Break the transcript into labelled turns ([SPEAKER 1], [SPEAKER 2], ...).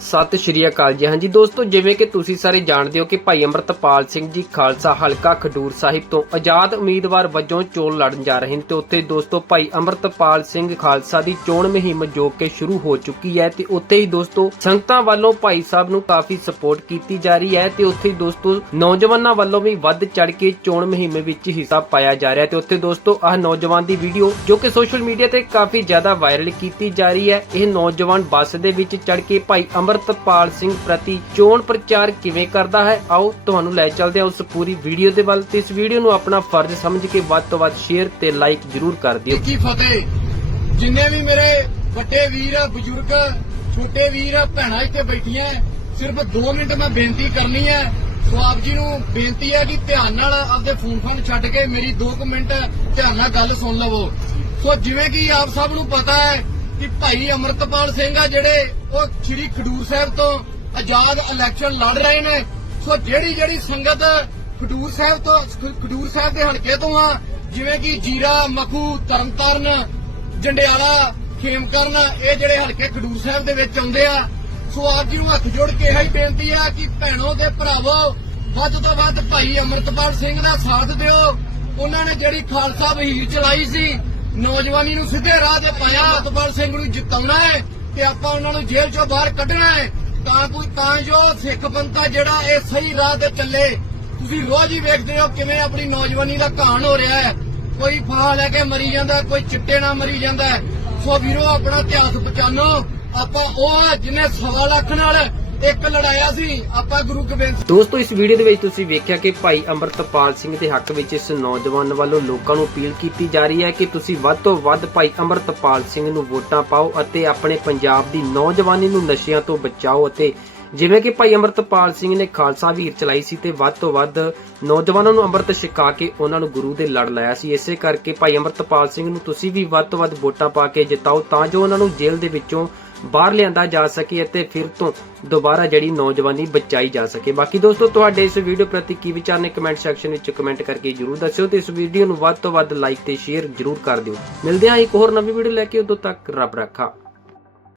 [SPEAKER 1] ਸਤਿ ਸ਼੍ਰੀ ਅਕਾਲ ਜੀ। ਹਾਂਜੀ ਦੋਸਤੋ, ਜਿਵੇਂ ਕਿ ਤੁਸੀਂ ਸਾਰੇ ਜਾਣਦੇ ਹੋ ਕਿ ਭਾਈ ਅਮਰਤਪਾਲ ਸਿੰਘ ਜੀ ਖਾਲਸਾ ਹਲਕਾ ਖਡੂਰ ਸਾਹਿਬ ਤੋਂ ਆਜ਼ਾਦ ਉਮੀਦਵਾਰ ਵਜੋਂ ਚੋਣ ਲੜਨ ਜਾ ਰਹੇ ਨੇ ਤੇ ਉੱਥੇ ਦੋਸਤੋ ਭਾਈ ਅਮਰਤਪਾਲ ਸਿੰਘ ਖਾਲਸਾ ਦੀ ਚੋਣ ਮੁਹਿੰਮ ਜੋ ਕਿ ਸ਼ੁਰੂ ਹੋ ਚੁੱਕੀ ਹੈ ਤੇ ਉੱਥੇ ਹੀ ਦੋਸਤੋ ਸੰਗਤਾਂ ਵੱਲੋਂ ਭਾਈ ਸਾਹਿਬ ਨੂੰ ਕਾਫੀ ਸਪੋਰਟ ਕੀਤੀ ਜਾ ਰਹੀ ਹੈ ਤੇ ਉੱਥੇ ਦੋਸਤੋ ਨੌਜਵਾਨਾਂ ਵੱਲੋਂ ਵੀ ਵੱਧ ਚੜ ਕੇ ਚੋਣ ਮੁਹਿੰਮ ਵਿੱਚ ਹਿੱਸਾ ਪਾਇਆ ਜਾ ਰਿਹਾ ਤੇ ਉੱਥੇ ਦੋਸਤੋ ਆਹ ਨੌਜਵਾਨ ਦੀ ਵੀਡੀਓ ਜੋ ਕਿ ਸੋਸ਼ਲ ਮੀਡੀਆ ਤੇ ਕਾਫੀ ਜ਼ਿਆਦਾ ਵਾਇਰਲ ਕੀਤੀ ਜਾ ਰਹੀ ਹੈ। ਇਹ ਨੌਜਵਾਨ ਬੱਸ ਦੇ ਵਿੱਚ ਚੜ ਕੇ ਭਾਈ ਅਮਰਤਪਾਲ ਸਿੰਘ ਪ੍ਰਤੀ ਚੋਣ ਪ੍ਰਚਾਰ ਕਿਵੇਂ ਕਰਦਾ ਹੈ? ਆਓ ਤੁਹਾਨੂੰ ਲੈ ਚੱਲਦੇ ਹਾਂ ਉਸ ਪੂਰੀ ਵੀਡੀਓ ਦੇ ਵੱਲ ਤੇ ਇਸ ਵੀਡੀਓ ਨੂੰ ਆਪਣਾ ਫਰਜ਼ ਸਮਝ ਕੇ ਵੱਧ ਤੋਂ ਵੱਧ ਸ਼ੇਅਰ ਤੇ ਲਾਈਕ ਜ਼ਰੂਰ ਕਰ ਦਿਓ।
[SPEAKER 2] ਕੀ ਫਤਿਹ, ਜਿੰਨੇ ਵੀ ਮੇਰੇ ਵੱਡੇ ਵੀਰ ਬਜ਼ੁਰਗ ਛੋਟੇ ਵੀਰ ਭੈਣਾਂ ਇੱਥੇ ਬੈਠੀਆਂ ਸਿਰਫ 2 ਮਿੰਟ ਮੈਂ ਬੇਨਤੀ ਕਰਨੀ ਹੈ ਸੋ ਆਪ ਜੀ ਨੂੰ ਬੇਨਤੀ ਹੈ ਕਿ ਧਿਆਨ ਨਾਲ ਆਪਦੇ ਫੋਨ ਫੋਨ ਛੱਡ ਕੇ ਮੇਰੀ 2 ਮਿੰਟ ਧਿਆਨ ਨਾਲ ਗੱਲ ਸੁਣ ਲਵੋ। ਸੋ ਜਿਵੇਂ ਕਿ ਆਪ ਸਭ ਨੂੰ ਪਤਾ ਹੈ ਕਿ ਭਾਈ ਅਮਰਤਪਾਲ ਸਿੰਘ ਆ ਜਿਹੜੇ ਉਹ ਸ੍ਰੀ ਖਡੂਰ ਸਾਹਿਬ ਤੋਂ ਆਜ਼ਾਦ ਇਲੈਕਸ਼ਨ ਲੜ ਰਹੇ ਨੇ। ਸੋ ਜਿਹੜੀ ਜਿਹੜੀ ਸੰਗਤ ਖਡੂਰ ਸਾਹਿਬ ਤੋਂ, ਖਡੂਰ ਸਾਹਿਬ ਦੇ ਹਲਕੇ ਤੋਂ ਆ, ਜਿਵੇਂ ਕਿ ਜੀਰਾ, ਮਖੂ, ਤਰਨਤਾਰਨ, ਜੰਡਿਆਲਾ, ਖੇਮਕਰਨ, ਇਹ ਜਿਹੜੇ ਹਲਕੇ ਖਡੂਰ ਸਾਹਿਬ ਦੇ ਵਿੱਚ ਆਉਂਦੇ ਆ। ਸੋ ਆਪ ਜੀ ਨੂੰ ਹੱਥ ਜੋੜ ਕੇ ਇਹੀ ਬੇਨਤੀ ਆ ਕਿ ਭੈਣੋ ਤੇ ਭਰਾਵੋ, ਵੱਧ ਤੋਂ ਵੱਧ ਭਾਈ ਅਮਰਤਪਾਲ ਸਿੰਘ ਦਾ ਸਾਥ ਦਿਓ। ਉਹਨਾਂ ਨੇ ਜਿਹੜੀ ਖਾਲਸਾ ਵਹੀਰ ਚਲਾਈ ਸੀ ਨੌਜਵਾਨੀ ਨੂੰ ਸਿੱਧੇ ਰਾਹ ਤੇ ਪਾਇਆ ਅਮਰਤਪਾਲ ਸਿੰਘ ਨੂੰ ਜਿਤਾਉਣਾ ਹੈ ਤੇ ਆਪਾਂ ਉਹਨਾਂ ਨੂੰ ਜੇਲ੍ਹ ਚੋਂ ਬਾਹਰ ਕੱਢਣਾ ਹੈ। ਤਾਂ ਕੋਈ ਤਾਂ ਜੋ ਸਿੱਖ ਪੰਥਾ ਜਿਹੜਾ ਇਹ ਸਹੀ ਰਾਹ ਤੇ ਚੱਲੇ। ਤੁਸੀਂ ਰੋਜ਼ ਹੀ ਵੇਖਦੇ ਹੋ ਕਿਵੇਂ ਆਪਣੀ ਨੌਜਵਾਨੀ ਦਾ ਘਾਣ ਹੋ ਰਿਹਾ ਹੈ। ਕੋਈ ਫਾਹ ਲੈ ਕੇ ਮਰੀ ਜਾਂਦਾ, ਕੋਈ ਚਿੱਟੇ ਨਾਲ ਮਰੀ ਜਾਂਦਾ ਸੋ ਵੀਰੋ, ਆਪਣਾ ਇਤਿਹਾਸ ਪਛਾਣੋ। ਆਪਾਂ ਉਹ ਜਿਨੇ ਜਿਹਨੇ ਸਵਾ ਲੱਖ ਨਾਲ ਇੱਕ ਲੜਾਇਆ ਸੀ, ਆਪਾਂ ਗੁਰੂ ਗੋਬਿੰਦ
[SPEAKER 1] ਦੋਸਤੋ, ਇਸ ਵੀਡੀਓ ਦੇ ਵਿੱਚ ਤੁਸੀਂ ਵੇਖਿਆ ਕਿ ਭਾਈ ਅਮਰਤਪਾਲ ਸਿੰਘ ਦੇ ਹੱਕ ਵਿੱਚ ਇਸ ਨੌਜਵਾਨ ਵੱਲੋਂ ਲੋਕਾਂ ਨੂੰ ਅਪੀਲ ਕੀਤੀ ਜਾ ਰਹੀ ਹੈ ਕਿ ਤੁਸੀਂ ਵੱਧ ਤੋਂ ਵੱਧ ਭਾਈ ਅਮਰਤਪਾਲ ਸਿੰਘ ਨੂੰ ਵੋਟਾਂ ਪਾਓ ਅਤੇ ਆਪਣੇ ਪੰਜਾਬ ਦੀ ਨੌਜਵਾਨੀ ਨੂੰ ਨਸ਼ਿਆਂ ਤੋਂ ਬਚਾਓ ਅਤੇ ਜਿਵੇਂ ਕਿ ਭਾਈ ਅਮਰਤਪਾਲ ਸਿੰਘ ਨੇ ਖਾਲਸਾ ਵੀਰ ਚਲਾਈ ਸੀ ਤੇ ਵੱਧ ਤੋਂ ਵੱਧ ਨੌਜਵਾਨਾਂ ਨੂੰ ਅੰਮ੍ਰਿਤ ਛਕਾ ਕੇ ਉਹਨਾਂ ਨੂੰ ਗੁਰੂ ਦੇ ਲੜ ਲਾਇਆ ਸੀ। ਇਸੇ ਕਰਕੇ ਭਾਈ ਅੰਮ੍ਰਿਤਪਾਲ ਸਿੰਘ ਨੂੰ ਤੁਸੀਂ ਵੀ ਵੱਧ ਤੋਂ ਵੱਧ ਵੋਟਾਂ ਪਾ ਕੇ ਜਿਤਾਓ ਤਾਂ ਜੋ ਉਹਨਾਂ ਨੂੰ ਜੇਲ੍ਹ ਦੇ ਵਿੱਚੋਂ ਬਾਹਰ ਲਿਆਂਦਾ ਜਾ ਸਕੇ ਅਤੇ ਫਿਰ ਤੋਂ ਦੁਬਾਰਾ ਜਿਹੜੀ ਨੌਜਵਾਨੀ ਬਚਾਈ ਜਾ ਸਕੇ। ਬਾਕੀ ਦੋਸਤੋ, ਤੁਹਾਡੇ ਇਸ ਵੀਡੀਓ ਪ੍ਰਤੀ ਕੀ ਵਿਚਾਰ ਨੇ ਕਮੈਂਟ ਸੈਕਸ਼ਨ ਵਿੱਚ ਕਮੈਂਟ ਕਰਕੇ ਜਰੂਰ ਦੱਸਿਓ ਤੇ ਇਸ ਵੀਡੀਓ ਨੂੰ ਵੱਧ ਤੋਂ ਵੱਧ ਲਾਈਕ ਤੇ ਸ਼ੇਅਰ ਜਰੂਰ ਕਰ ਦਿਓ। ਮਿਲਦੇ ਹਾਂ ਇੱਕ ਹੋਰ ਨਵੀਂ ਵੀਡੀਓ ਲੈ ਕੇ। ਉਦੋਂ ਤੱਕ ਰੱਬ ਰੱਖਾ।